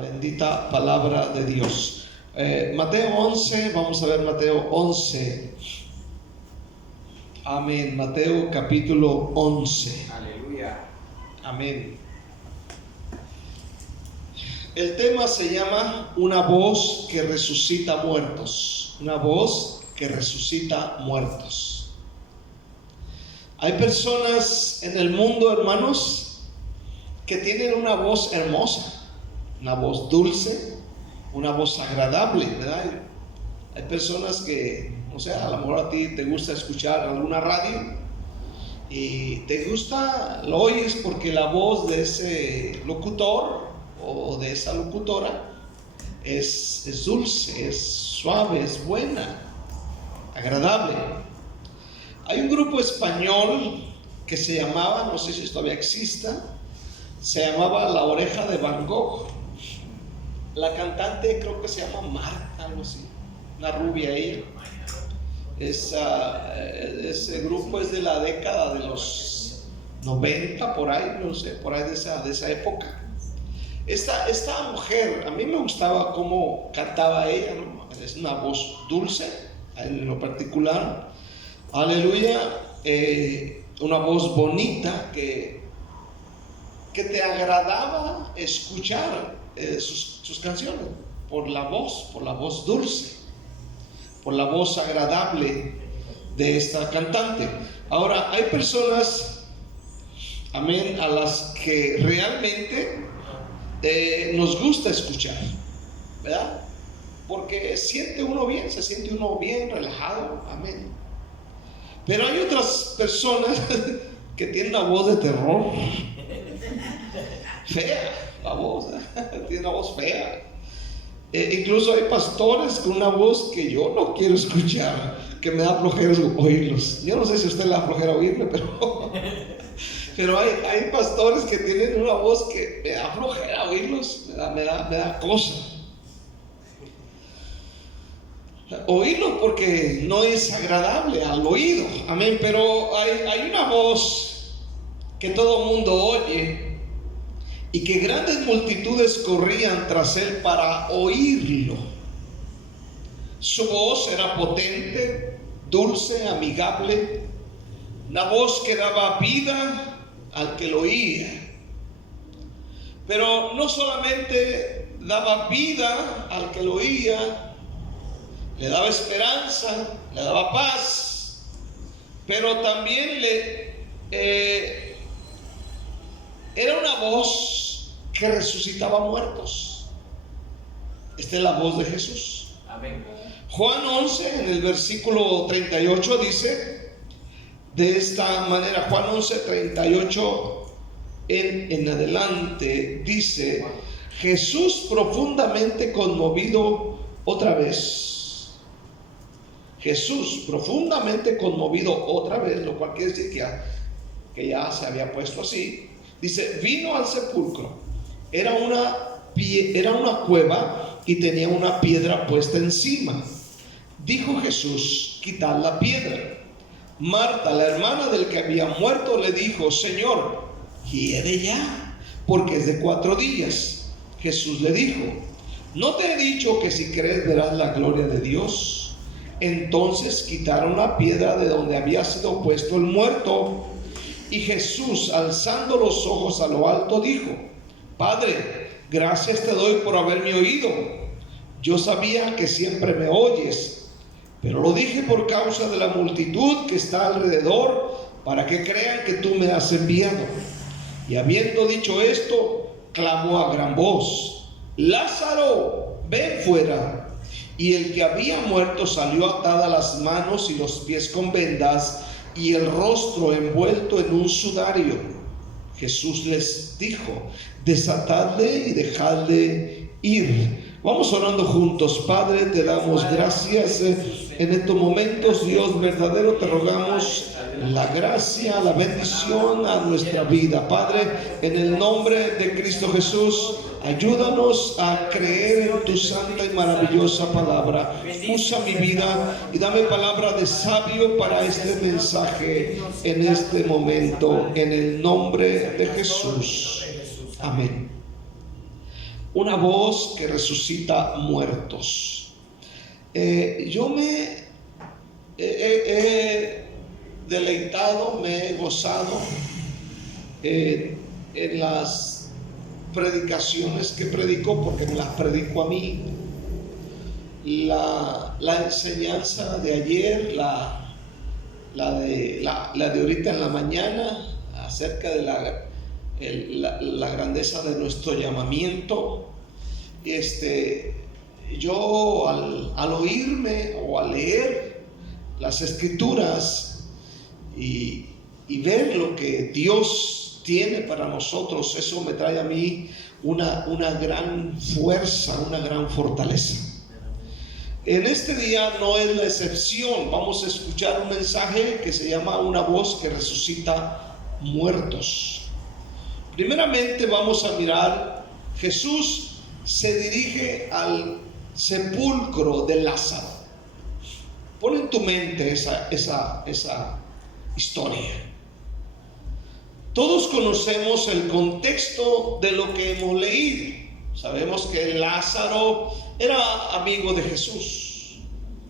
bendita palabra de Dios. Mateo 11, vamos a ver Mateo 11. Amén. Mateo capítulo 11. Aleluya. Amén. El tema se llama una voz que resucita muertos. Una voz que resucita muertos. Hay personas en el mundo, hermanos, que tienen una voz hermosa, una voz dulce, una voz agradable, ¿verdad? Hay personas que, o sea, a lo mejor a ti te gusta escuchar alguna radio y te gusta, lo oyes porque la voz de ese locutor o de esa locutora es dulce, es suave, es buena, agradable. Hay un grupo español que se llamaba, no sé si todavía exista, se llamaba La Oreja de Van Gogh. La cantante creo que se llama Marta, algo así, una rubia ella. Ese grupo es de la década de los 90, por ahí, no sé, por ahí de esa época. Esta mujer, a mí me gustaba cómo cantaba ella, ¿no? Es una voz dulce, en lo particular. Aleluya, una voz bonita que te agradaba escuchar sus canciones por la voz dulce, por la voz agradable de esta cantante. Ahora, hay personas, amén, a las que realmente nos gusta escuchar, ¿verdad? Porque se siente uno bien relajado, amén. Pero hay otras personas que tienen una voz de terror, fea, la voz, tiene una voz fea. Incluso hay pastores con una voz que yo no quiero escuchar, que me da flojera oírlos. Yo no sé si a usted le da flojera oírme, pero hay pastores que tienen una voz que me da flojera oírlos, me da cosa oírlo porque no es agradable al oído, amén. Pero hay una voz que todo mundo oye y que grandes multitudes corrían tras él para oírlo. Su voz era potente, dulce, amigable, una voz que daba vida al que lo oía. Pero no solamente daba vida al que lo oía, le daba esperanza, le daba paz, pero también era una voz que resucitaba muertos. Esta es la voz de Jesús. Amén. Juan 11, en el versículo 38 dice de esta manera, Juan 11, 38 en adelante, dice: Jesús profundamente conmovido otra vez. Jesús profundamente conmovido otra vez, lo cual quiere decir que ya se había puesto así. Dice, vino al sepulcro. Era una cueva y tenía una piedra puesta encima. Dijo Jesús, quitad la piedra. Marta, la hermana del que había muerto, le dijo, Señor, hiede ya, porque es de 4 días. Jesús le dijo, ¿no te he dicho que si crees verás la gloria de Dios? Entonces quitaron la piedra de donde había sido puesto el muerto. Y Jesús, alzando los ojos a lo alto, dijo, Padre, gracias te doy por haberme oído. Yo sabía que siempre me oyes, pero lo dije por causa de la multitud que está alrededor, para que crean que tú me has enviado. Y habiendo dicho esto, clamó a gran voz, Lázaro, ven fuera. Y el que había muerto salió atada las manos y los pies con vendas y el rostro envuelto en un sudario. Jesús les dijo, desatadle y dejadle ir. Vamos orando juntos. Padre, te damos gracias en estos momentos, Dios verdadero. Te rogamos la gracia, la bendición a nuestra vida, Padre, en el nombre de Cristo Jesús. Ayúdanos a creer en tu santa y maravillosa palabra. Usa mi vida y dame palabra de sabio para este mensaje en este momento, en el nombre de Jesús. Amén. una voz que resucita muertos. Yo me he deleitado, me he gozado en las predicaciones que predico, porque me las predico a mí. La enseñanza de ayer, la de ahorita en la mañana, acerca de la grandeza de nuestro llamamiento. Yo al oírme o al leer las escrituras y ver lo que Dios tiene para nosotros, eso me trae a mí una gran fuerza, una gran fortaleza. En este día no es la excepción. Vamos a escuchar un mensaje que se llama una voz que resucita muertos. Primeramente vamos a mirar, Jesús se dirige al sepulcro de Lázaro. Pon en tu mente esa historia. Todos conocemos el contexto de lo que hemos leído. Sabemos que Lázaro era amigo de Jesús.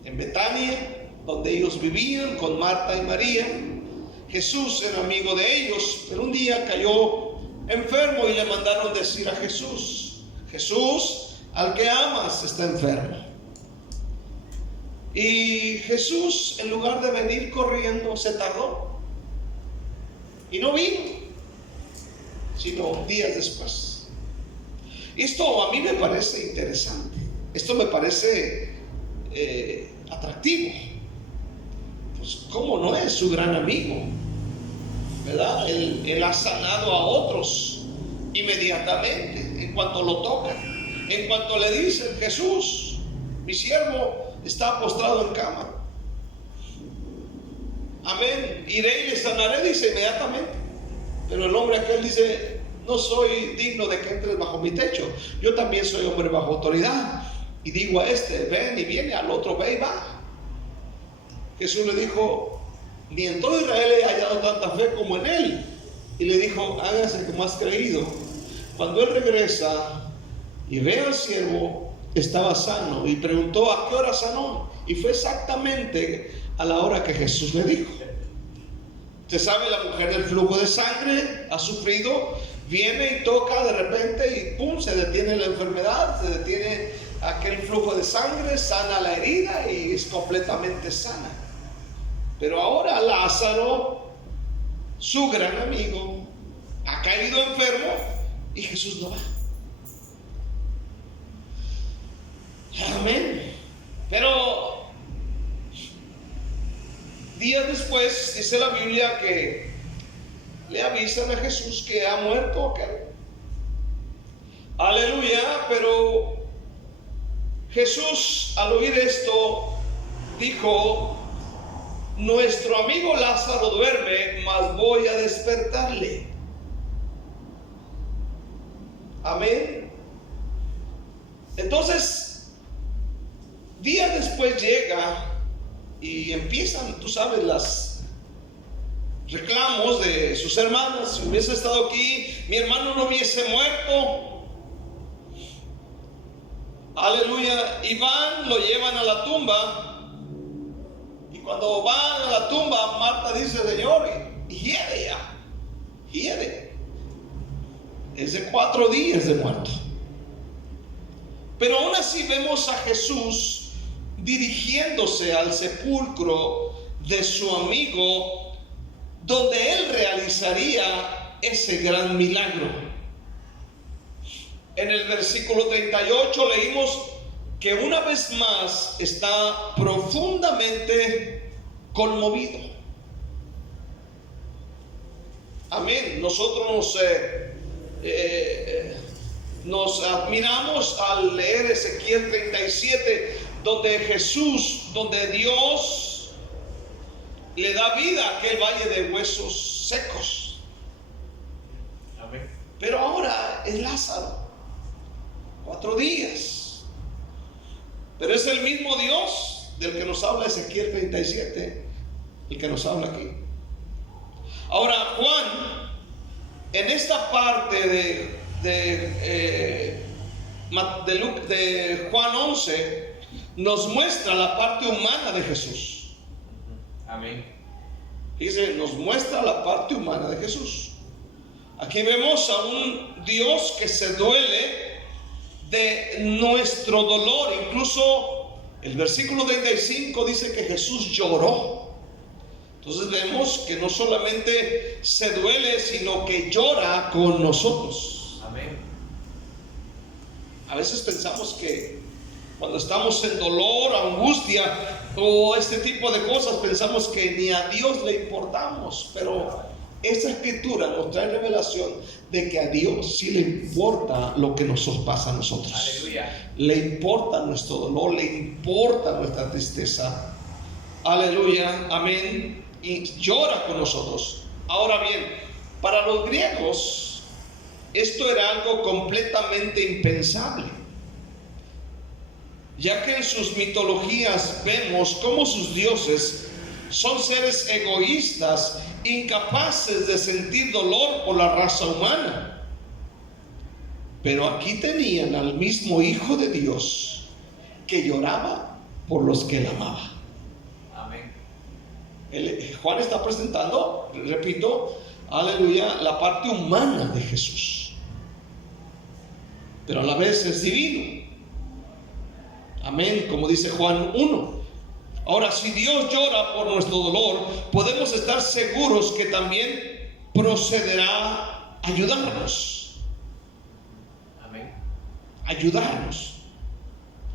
En Betania, donde ellos vivían con Marta y María, Jesús era amigo de ellos, pero un día cayó enfermo y le mandaron decir a Jesús: Jesús, al que amas está enfermo. Y Jesús, en lugar de venir corriendo, se tardó y no vino, sino días después. Esto a mí me parece interesante, esto me parece atractivo. Pues cómo no es su gran amigo, ¿verdad? Él ha sanado a otros inmediatamente, en cuanto lo tocan, en cuanto le dicen: Jesús, mi siervo está postrado en cama. Amén, iré y le sanaré, dice inmediatamente. Pero el hombre aquel dice: no soy digno de que entres bajo mi techo. Yo también soy hombre bajo autoridad. Y digo a este: ven, y viene; al otro: ve y va. Jesús le dijo: ni en todo Israel he hallado tanta fe como en él. Y le dijo: hágase como has creído. Cuando él regresa y ve al siervo, estaba sano, y preguntó: ¿a qué hora sanó? Y fue exactamente a la hora que Jesús le dijo. Usted sabe, la mujer del flujo de sangre ha sufrido, viene y toca de repente y pum, se detiene la enfermedad, se detiene aquel flujo de sangre, sana la herida y es completamente sana. Pero ahora Lázaro, su gran amigo, ha caído enfermo y Jesús no va. Amén. Pero días después dice la Biblia que le avisan a Jesús que ha muerto. Aleluya. Pero Jesús, al oír esto, dijo: nuestro amigo Lázaro duerme, mas voy a despertarle. Amén. Entonces, días después llega y empiezan, tú sabes, las reclamos de sus hermanas: si hubiese estado aquí, mi hermano no hubiese muerto. Aleluya. Y van, lo llevan a la tumba. Y cuando van a la tumba, Marta dice: Señor, hiede ya, hiede. Es de 4 días de muerto. Pero aún así vemos a Jesús dirigiéndose al sepulcro de su amigo, donde él realizaría ese gran milagro. En el versículo 38 leímos que una vez más está profundamente conmovido. Amén. Nosotros nos admiramos al leer Ezequiel 37, donde Jesús, donde Dios le da vida a aquel valle de huesos secos. Amén. Pero ahora es Lázaro, 4 días. Pero es el mismo Dios del que nos habla Ezequiel 37, el que nos habla aquí. Ahora Juan, en esta parte de Juan 11 nos muestra la parte humana de Jesús. Amén. Dice, nos muestra la parte humana de Jesús. Aquí vemos a un Dios que se duele de nuestro dolor. Incluso el versículo 35 dice que Jesús lloró. Entonces vemos que no solamente se duele, sino que llora con nosotros. Amén. A veces pensamos que cuando estamos en dolor, angustia o este tipo de cosas, pensamos que ni a Dios le importamos. Pero esta escritura nos trae revelación de que a Dios sí le importa lo que nos pasa a nosotros. Aleluya. Le importa nuestro dolor, le importa nuestra tristeza. Aleluya, amén. Y llora con nosotros. Ahora bien, para los griegos esto era algo completamente impensable, ya que en sus mitologías vemos cómo sus dioses son seres egoístas, incapaces de sentir dolor por la raza humana. Pero aquí tenían al mismo Hijo de Dios que lloraba por los que él amaba. Amén. Juan está presentando, repito, aleluya, la parte humana de Jesús, pero a la vez es divino. Amén, como dice Juan 1. Ahora, si Dios llora por nuestro dolor, podemos estar seguros que también procederá a ayudarnos. Amén. Ayudarnos.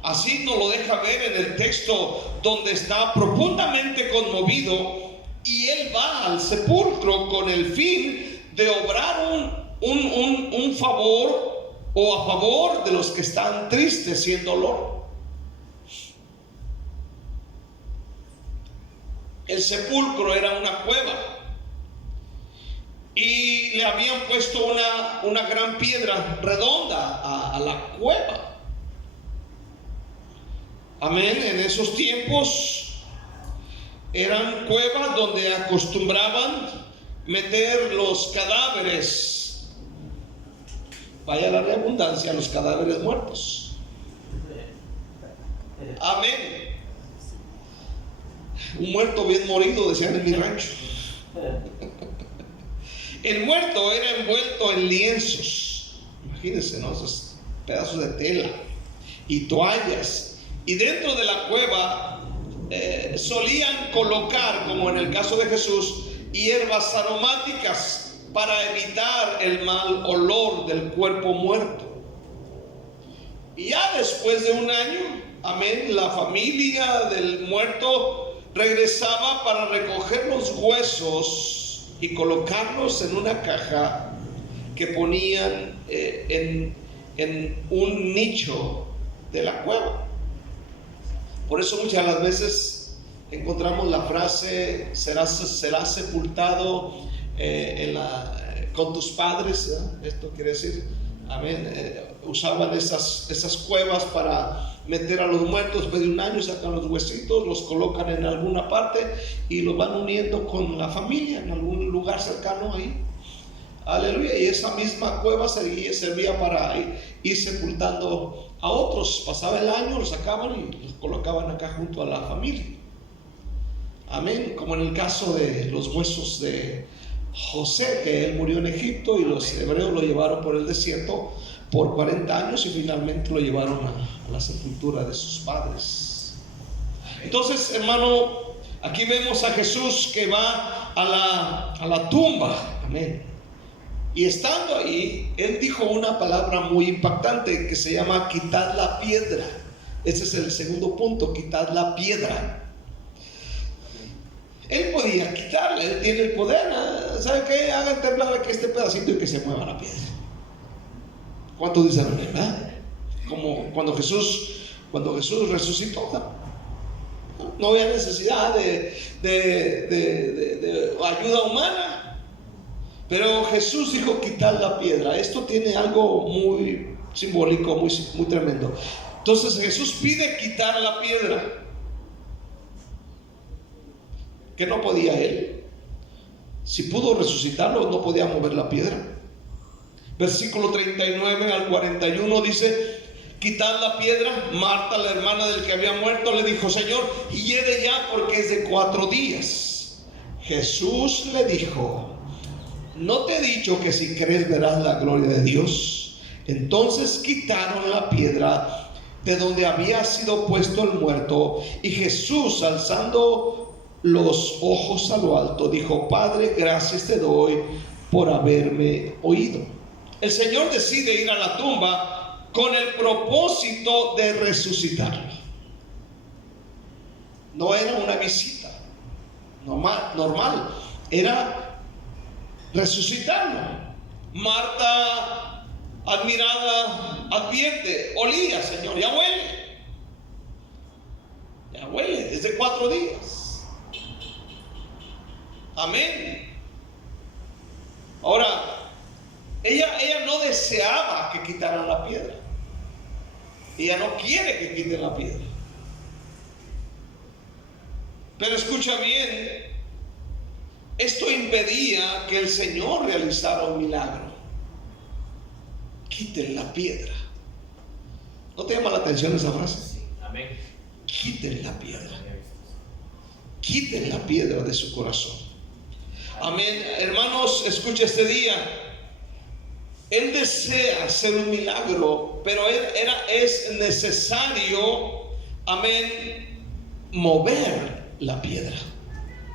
Así nos lo deja ver en el texto, donde está profundamente conmovido y él va al sepulcro con el fin de obrar un favor o a favor de los que están tristes y en dolor. El sepulcro era una cueva y le habían puesto una gran piedra redonda a la cueva. Amén. En esos tiempos eran cuevas donde acostumbraban meter los cadáveres, vaya la redundancia, los cadáveres muertos. Amén. Un muerto bien morido, decían en mi rancho. El muerto era envuelto en lienzos, imagínense, ¿no? Esos pedazos de tela y toallas. Y dentro de la cueva solían colocar, como en el caso de Jesús, hierbas aromáticas para evitar el mal olor del cuerpo muerto. Y ya después de un año, amén, la familia del muerto regresaba para recoger los huesos y colocarlos en una caja que ponían en un nicho de la cueva. Por eso muchas de las veces encontramos la frase serás sepultado con tus padres, ¿eh? Esto quiere decir, amén, usaban esas cuevas para meter a los muertos. Después de un año sacan los huesitos, los colocan en alguna parte y los van uniendo con la familia en algún lugar cercano ahí. Aleluya. Y esa misma cueva servía para ir sepultando a otros. Pasaba el año, los sacaban y los colocaban acá junto a la familia. Amén. Como en el caso de los huesos de José, que él murió en Egipto y los hebreos lo llevaron por el desierto por 40 años y finalmente lo llevaron a la sepultura de sus padres. Entonces, hermano, aquí vemos a Jesús que va a la tumba. Amén. Y estando ahí, él dijo una palabra muy impactante que se llama quitad la piedra. Ese es el segundo punto, quitad la piedra. Él podía quitarla, él tiene el poder. ¿Sabe qué? Hagan temblar aquí este pedacito y que se mueva la piedra. ¿Cuántos dicen amén, verdad? Como cuando Jesús resucitó, no había necesidad de ayuda humana. Pero Jesús dijo quitar la piedra. Esto tiene algo muy simbólico, muy tremendo. Entonces Jesús pide quitar la piedra. ¿Que no podía él? Si pudo resucitarlo, no podía mover la piedra. Versículo 39 al 41 dice quitar la piedra. Marta, la hermana del que había muerto, le dijo: Señor, hiede ya, porque es de 4 días. Jesús le dijo: ¿no te he dicho que si crees verás la gloria de Dios? Entonces quitaron la piedra de donde había sido puesto el muerto, y Jesús, alzando los ojos a lo alto, dijo: Padre, gracias te doy por haberme oído. El Señor decide ir a la tumba con el propósito de resucitarlo. No era una visita normal, era resucitarlo. Marta, admirada, advierte: olía, Señor, ya huele desde 4 días. Amén. Ahora, ella no deseaba que quitaran la piedra. Ella no quiere que quiten la piedra. Pero escucha bien, esto impedía que el Señor realizara un milagro. Quiten la piedra. ¿No te llama la atención esa frase? Sí. Amén. Quiten la piedra. Quiten la piedra de su corazón. Amén. Hermanos, escucha este día. Él desea hacer un milagro, pero es necesario, amén, mover la piedra.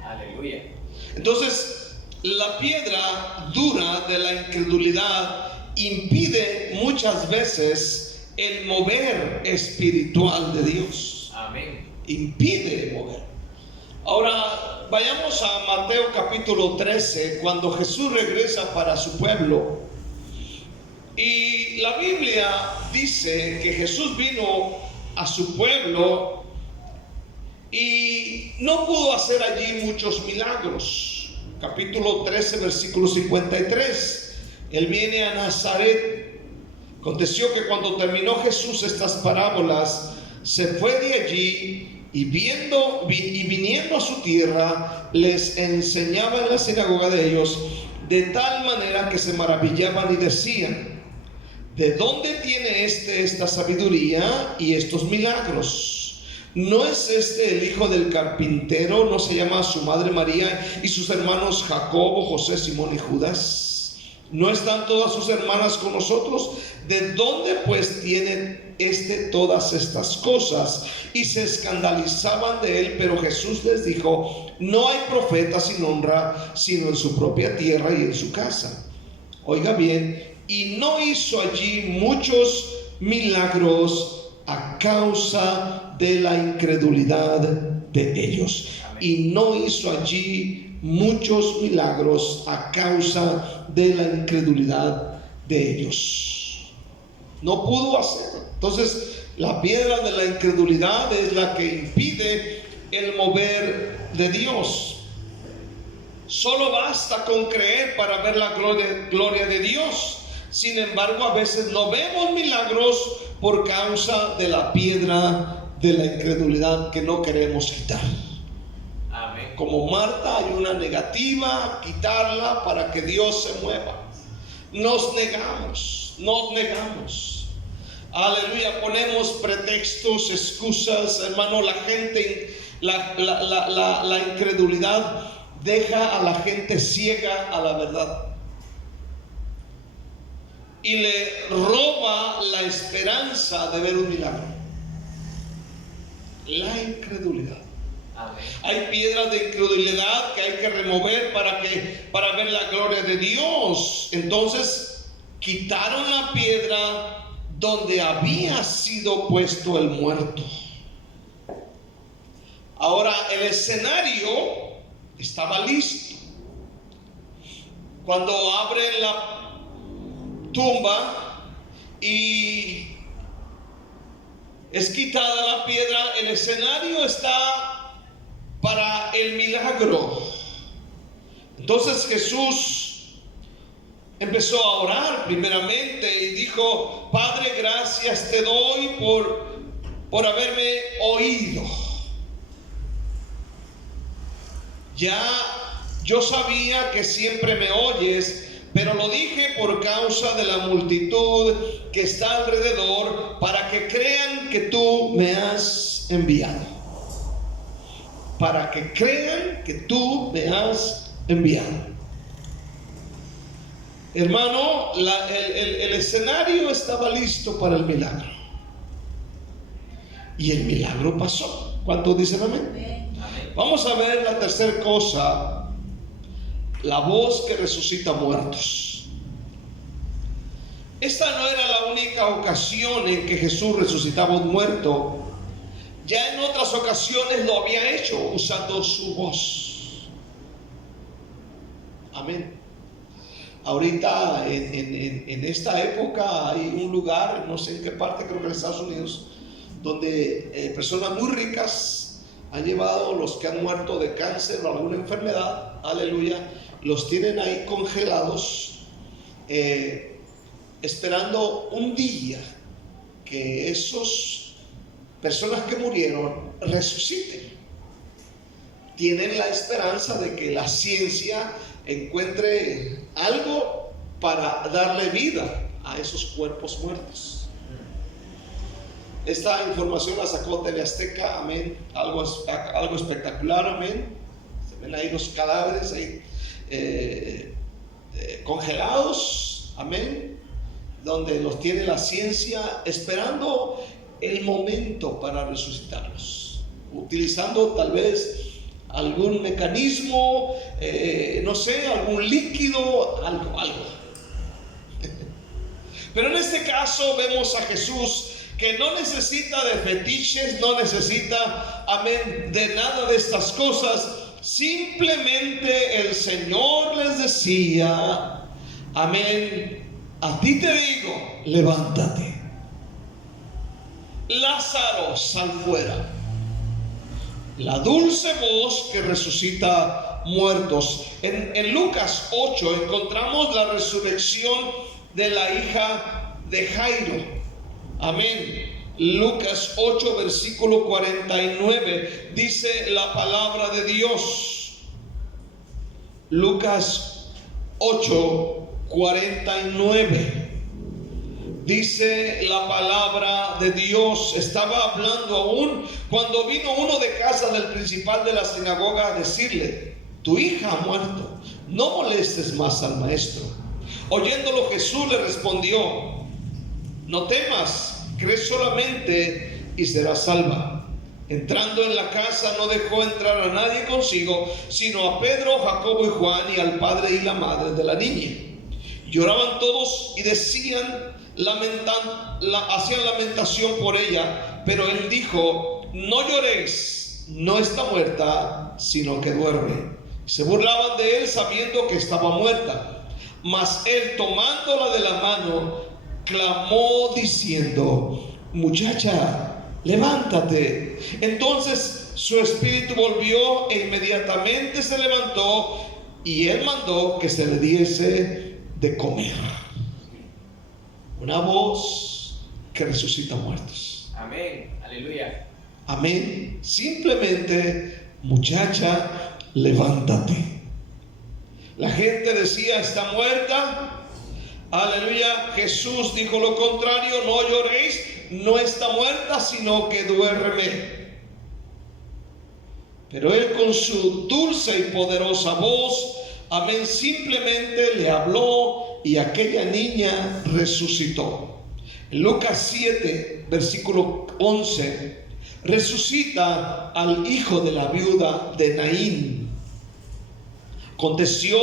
Aleluya. Entonces, la piedra dura de la incredulidad impide muchas veces el mover espiritual de Dios. Amén. Impide mover. Ahora, vayamos a Mateo capítulo 13, cuando Jesús regresa para su pueblo. Y la Biblia dice que Jesús vino a su pueblo y no pudo hacer allí muchos milagros. Capítulo 13, versículo 53. Él viene a Nazaret. Aconteció que cuando terminó Jesús estas parábolas, se fue de allí y viniendo a su tierra, les enseñaba en la sinagoga de ellos, de tal manera que se maravillaban y decían: ¿de dónde tiene esta sabiduría y estos milagros? ¿No es este el hijo del carpintero? ¿No se llama su madre María y sus hermanos Jacobo, José, Simón y Judas? ¿No están todas sus hermanas con nosotros? ¿De dónde pues tiene todas estas cosas? Y se escandalizaban de él, pero Jesús les dijo: no hay profeta sin honra, sino en su propia tierra y en su casa. Oiga bien, y no hizo allí muchos milagros a causa de la incredulidad de ellos. Y no hizo allí muchos milagros a causa de la incredulidad de ellos. No pudo hacerlo. Entonces, la piedra de la incredulidad es la que impide el mover de Dios. Solo basta con creer para ver la gloria de Dios. Sin embargo, a veces no vemos milagros por causa de la piedra de la incredulidad que no queremos quitar. Amén. Como Marta, hay una negativa a quitarla para que Dios se mueva. Nos negamos. Aleluya, ponemos pretextos, excusas, hermano. La gente, la incredulidad deja a la gente ciega a la verdad y le roba la esperanza de ver un milagro. La incredulidad. Amén. Hay piedras de incredulidad que hay que remover para ver la gloria de Dios. Entonces quitaron la piedra donde había sido puesto el muerto. Ahora el escenario estaba listo. Cuando abren la tumba y es quitada la piedra, el escenario está para el milagro. Entonces Jesús empezó a orar primeramente y dijo: Padre, gracias te doy por haberme oído. Ya yo sabía que siempre me oyes, pero lo dije por causa de la multitud que está alrededor, para que crean que tú me has enviado. Para que crean que tú me has enviado. Hermano, el escenario estaba listo para el milagro. Y el milagro pasó. ¿Cuántos dicen amén? Vamos a ver la tercera cosa. La voz que resucita muertos. Esta no era la única ocasión en que Jesús resucitaba un muerto. Ya en otras ocasiones lo había hecho usando su voz. Amén. Ahorita en esta época hay un lugar, no sé en qué parte, creo que en Estados Unidos, donde personas muy ricas han llevado los que han muerto de cáncer o alguna enfermedad, aleluya, los tienen ahí congelados, esperando un día que esos personas que murieron resuciten. Tienen la esperanza de que la ciencia encuentre algo para darle vida a esos cuerpos muertos. Esta información la sacó TV Azteca, amén. Algo espectacular, amén. Se ven ahí los cadáveres ahí, congelados, amén, donde los tiene la ciencia esperando el momento para resucitarlos, utilizando tal vez algún mecanismo, no sé, algún líquido, algo. Pero en este caso vemos a Jesús que no necesita de fetiches, no necesita, amén, de nada de estas cosas. Simplemente el Señor les decía, amén, a ti te digo, levántate. Lázaro, sal fuera. La dulce voz que resucita muertos. En Lucas 8 encontramos la resurrección de la hija de Jairo. Amén. Lucas 8 versículo 49 dice la palabra de Dios. Lucas 8, 49. Dice la palabra de Dios. Estaba hablando aún cuando vino uno de casa del principal de la sinagoga a decirle: tu hija ha muerto, no molestes más al maestro. Oyéndolo, Jesús le respondió: no temas, cree solamente y serás salva. Entrando en la casa no dejó entrar a nadie consigo, sino a Pedro, Jacobo y Juan, y al padre y la madre de la niña. Lloraban todos y decían, hacían lamentación por ella, pero él dijo: no lloréis, no está muerta, sino que duerme. Se burlaban de él sabiendo que estaba muerta, mas él, tomándola de la mano, clamó diciendo: muchacha, levántate. Entonces su espíritu volvió e inmediatamente se levantó, y él mandó que se le diese de comer. Una voz que resucita muertos. Amén, aleluya. Amén. Simplemente, muchacha, levántate. La gente decía: está muerta. Aleluya. Jesús dijo lo contrario: no lloréis, no está muerta, sino que duerme. Pero él, con su dulce y poderosa voz, amén, simplemente le habló, y aquella niña resucitó. En Lucas 7, versículo 11, resucita al hijo de la viuda de Naín. Aconteció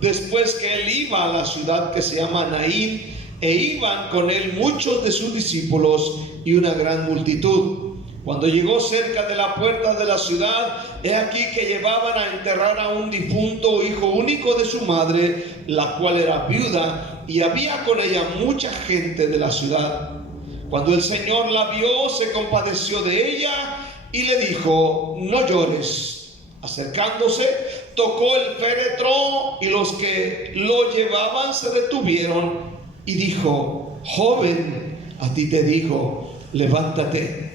después que él iba a la ciudad que se llama Naín, e iban con él muchos de sus discípulos y una gran multitud. Cuando llegó cerca de la puerta de la ciudad, he aquí que llevaban a enterrar a un difunto hijo único de su madre, la cual era viuda, y había con ella mucha gente de la ciudad. Cuando el Señor la vio, se compadeció de ella y le dijo: no llores. Acercándose, tocó el féretro, y los que lo llevaban se detuvieron, y dijo: joven, a ti te digo, levántate.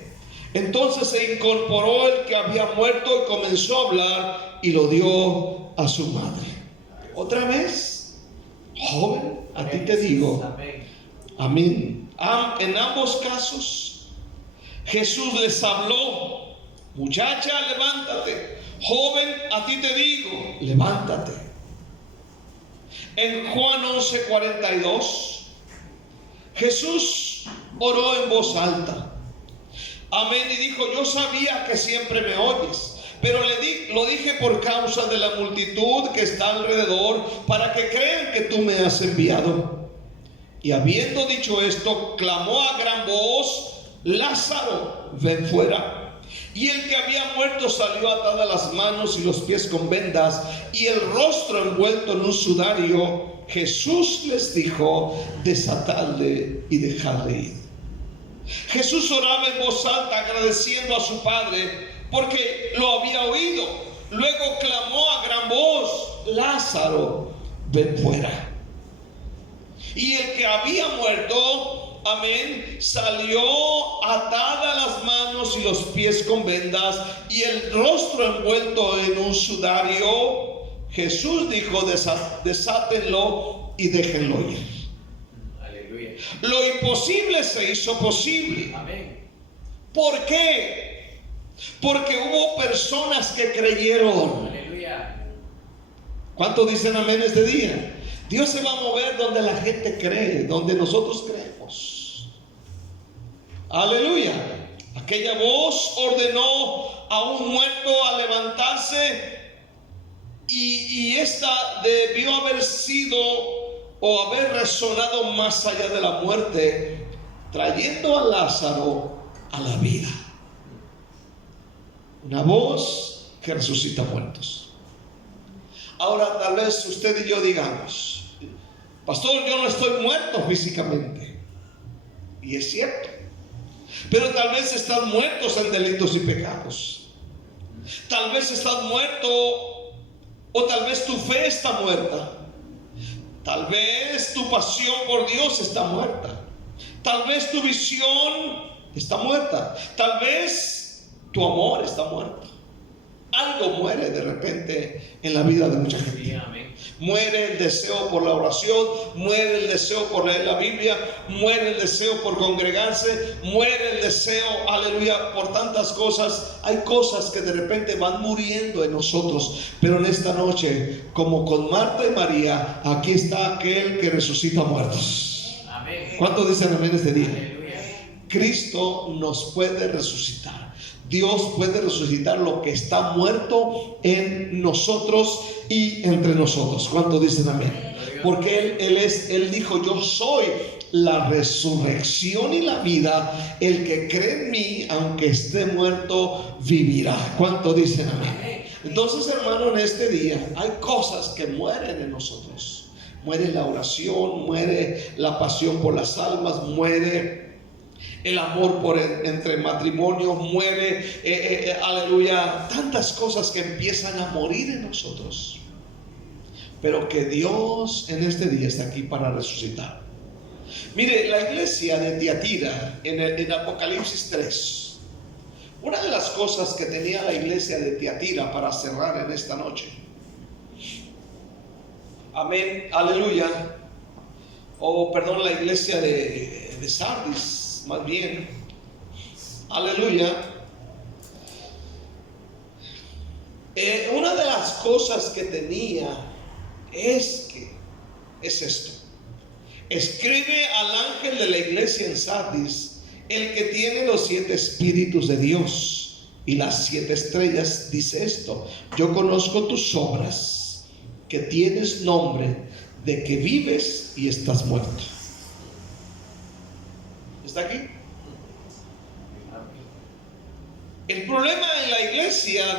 Entonces se incorporó el que había muerto y comenzó a hablar, y lo dio a su madre. Otra vez: Joven, a ti te digo, Amén. amén. En ambos casos, Jesús les habló: muchacha, levántate. Joven, a ti te digo, levántate. En Juan 11:42, Jesús oró en voz alta. Amén. Y dijo: yo sabía que siempre me oyes, pero lo dije por causa de la multitud que está alrededor, para que crean que tú me has enviado. Y habiendo dicho esto, clamó a gran voz: Lázaro, ven fuera. Y el que había muerto salió, atadas las manos y los pies con vendas, y el rostro envuelto en un sudario. Jesús les dijo: desatadle y dejadle ir. Jesús oraba en voz alta, agradeciendo a su Padre porque lo había oído. Luego clamó a gran voz: Lázaro, ven fuera. Y el que había muerto, amén, salió, atada las manos y los pies con vendas, y el rostro envuelto en un sudario. Jesús dijo: desátenlo y déjenlo ir. Aleluya. Lo imposible se hizo posible. Amén. ¿Por qué? Porque hubo personas que creyeron. Aleluya. ¿Cuántos dicen amén este día? Dios se va a mover donde la gente cree, donde nosotros creemos. Aleluya. Aquella voz ordenó a un muerto a levantarse, y esta debió haber sido o haber resonado más allá de la muerte, trayendo a Lázaro a la vida. Una voz que resucita muertos. Ahora, tal vez usted y yo digamos: pastor, yo no estoy muerto físicamente. Y es cierto. Pero tal vez están muertos en delitos y pecados. Tal vez estás muerto, o tal vez tu fe está muerta. Tal vez tu pasión por Dios está muerta. Tal vez tu visión está muerta. Tal vez tu amor está muerto. Algo muere de repente en la vida de mucha gente. Sí, amén. Muere el deseo por la oración, muere el deseo por leer la Biblia, muere el deseo por congregarse, muere el deseo, aleluya, por tantas cosas. Hay cosas que de repente van muriendo en nosotros, pero en esta noche, como con Marta y María, aquí está aquel que resucita muertos. Amén. ¿Cuántos dicen amén este día? Aleluya. Cristo nos puede resucitar. Dios puede resucitar lo que está muerto en nosotros y entre nosotros. ¿Cuántos dicen amén? Porque Él dijo: yo soy la resurrección y la vida. El que cree en mí, aunque esté muerto, vivirá. ¿Cuántos dicen amén? Entonces, hermano, en este día hay cosas que mueren en nosotros. Muere la oración, muere la pasión por las almas, muere el amor entre matrimonios, muere, aleluya, tantas cosas que empiezan a morir en nosotros. Pero que Dios en este día está aquí para resucitar. Mire, la iglesia de Tiatira en Apocalipsis 3, una de las cosas que tenía la iglesia de Tiatira, para cerrar en esta noche, amén, aleluya, la iglesia de Sardis, más bien, aleluya. Una de las cosas que tenía es esto: escribe al ángel de la iglesia en Sardis, el que tiene los 7 espíritus de Dios y las 7 estrellas, dice esto: yo conozco tus obras, que tienes nombre de que vives y estás muerto. ¿Está aquí? El problema en la iglesia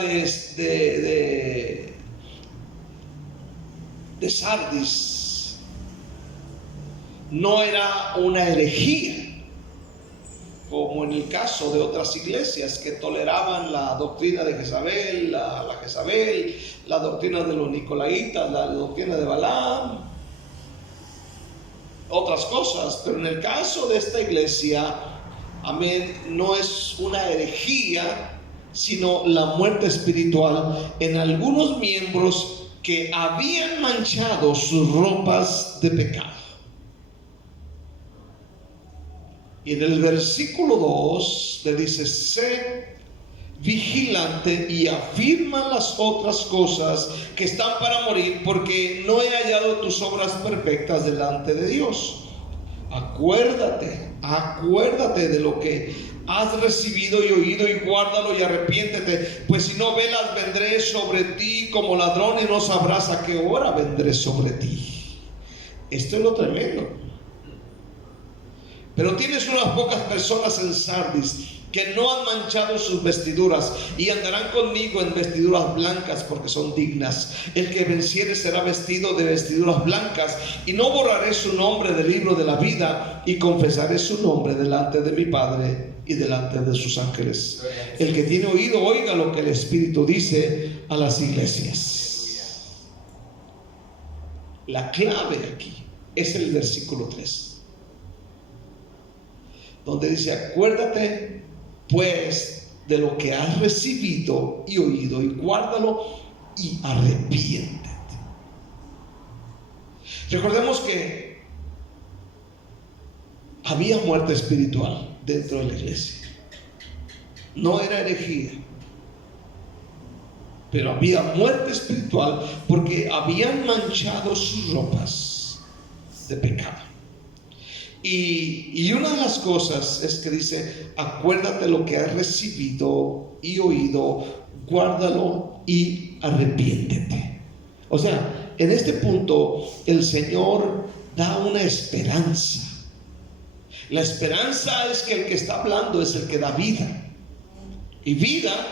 de Sardis no era una herejía, como en el caso de otras iglesias que toleraban la doctrina de Jezabel, la Jezabel, la doctrina de los Nicolaitas, la doctrina de Balaam, otras cosas. Pero en el caso de esta iglesia, amén, no es una herejía, sino la muerte espiritual en algunos miembros que habían manchado sus ropas de pecado. Y en el versículo 2 le dice: sé vigilante y afirma las otras cosas que están para morir, porque no he hallado tus obras perfectas delante de Dios. Acuérdate de lo que has recibido y oído, y guárdalo y arrepiéntete, pues si no velas, vendré sobre ti como ladrón y no sabrás a qué hora vendré sobre ti. Esto es lo tremendo. Pero tienes unas pocas personas en Sardis que no han manchado sus vestiduras, y andarán conmigo en vestiduras blancas, porque son dignas. El que venciere será vestido de vestiduras blancas, y no borraré su nombre del libro de la vida, y confesaré su nombre delante de mi Padre y delante de sus ángeles. El que tiene oído, oiga lo que el Espíritu dice a las iglesias. La clave aquí es el versículo 3, donde dice: acuérdate pues de lo que has recibido y oído, y guárdalo y arrepiéntete. Recordemos que había muerte espiritual dentro de la iglesia. No era herejía, pero había muerte espiritual porque habían manchado sus ropas de pecado. Y una de las cosas es que dice: acuérdate lo que has recibido y oído, guárdalo y arrepiéntete. O sea, en este punto el Señor da una esperanza. La esperanza es que el que está hablando es el que da vida. Y vida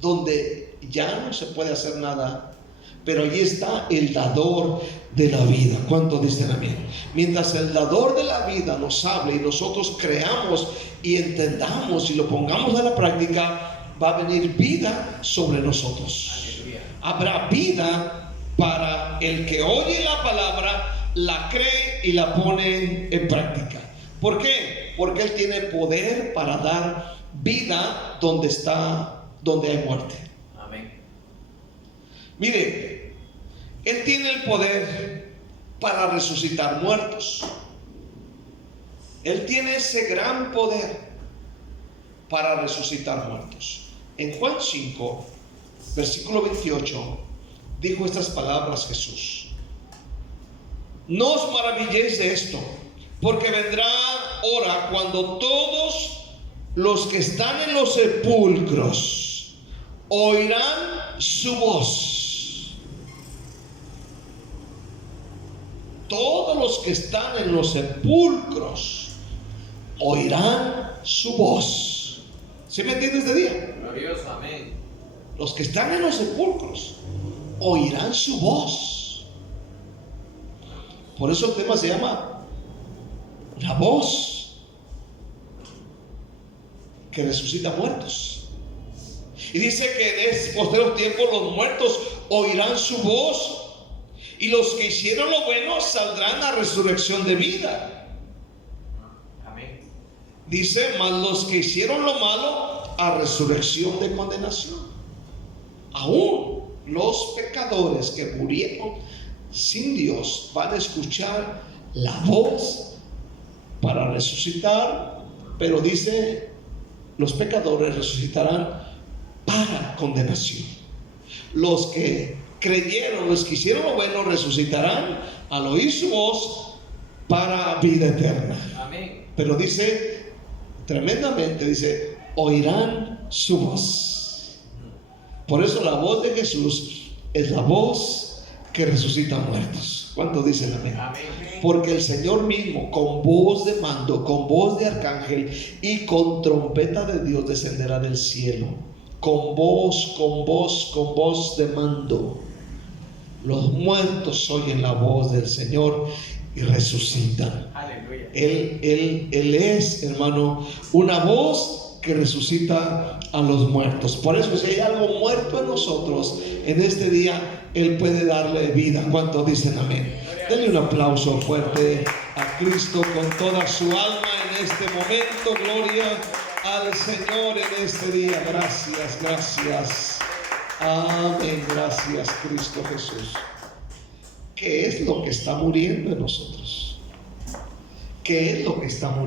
donde ya no se puede hacer nada, pero allí está el dador de la vida. ¿Cuánto dicen amén? Mientras el dador de la vida nos hable y nosotros creamos y entendamos y lo pongamos a la práctica, va a venir vida sobre nosotros. Aleluya. Habrá vida para el que oye la palabra, la cree y la pone en práctica. ¿Por qué? Porque Él tiene poder para dar vida donde hay muerte. Mire, Él tiene el poder para resucitar muertos. Él tiene ese gran poder para resucitar muertos. En Juan 5, versículo 28, dijo estas palabras Jesús: no os maravilléis de esto, porque vendrá hora cuando todos los que están en los sepulcros oirán su voz. Todos los que están en los sepulcros oirán su voz. ¿Sí me entiendes de día? Glorioso, amén. Los que están en los sepulcros oirán su voz. Por eso el tema se llama la voz que resucita muertos. Y dice que en posteriores tiempos los muertos oirán su voz, y los que hicieron lo bueno saldrán a resurrección de vida. Amén. Dice: mas los que hicieron lo malo a resurrección de condenación. Aún los pecadores que murieron sin Dios van a escuchar la voz para resucitar, pero dice: los pecadores resucitarán para condenación. Los que creyeron, los que hicieron lo bueno, resucitarán al oír su voz para vida eterna. Amén. Pero dice, tremendamente, dice: oirán su voz. Por eso la voz de Jesús es la voz que resucita muertos. ¿Cuántos dicen amén? Amén. Porque el Señor mismo, con voz de mando, con voz de arcángel y con trompeta de Dios, descenderá del cielo. Con voz de mando. Los muertos oyen la voz del Señor y resucitan. Aleluya. Él es, hermano, una voz que resucita a los muertos. Por eso, si hay algo muerto en nosotros en este día, Él puede darle vida. ¿Cuántos dicen amén? Denle un aplauso fuerte a Cristo con toda su alma en este momento. Gloria al Señor en este día. Gracias, gracias. Amén, gracias Cristo Jesús. ¿Qué es lo que está muriendo en nosotros? ¿Qué es lo que está muriendo?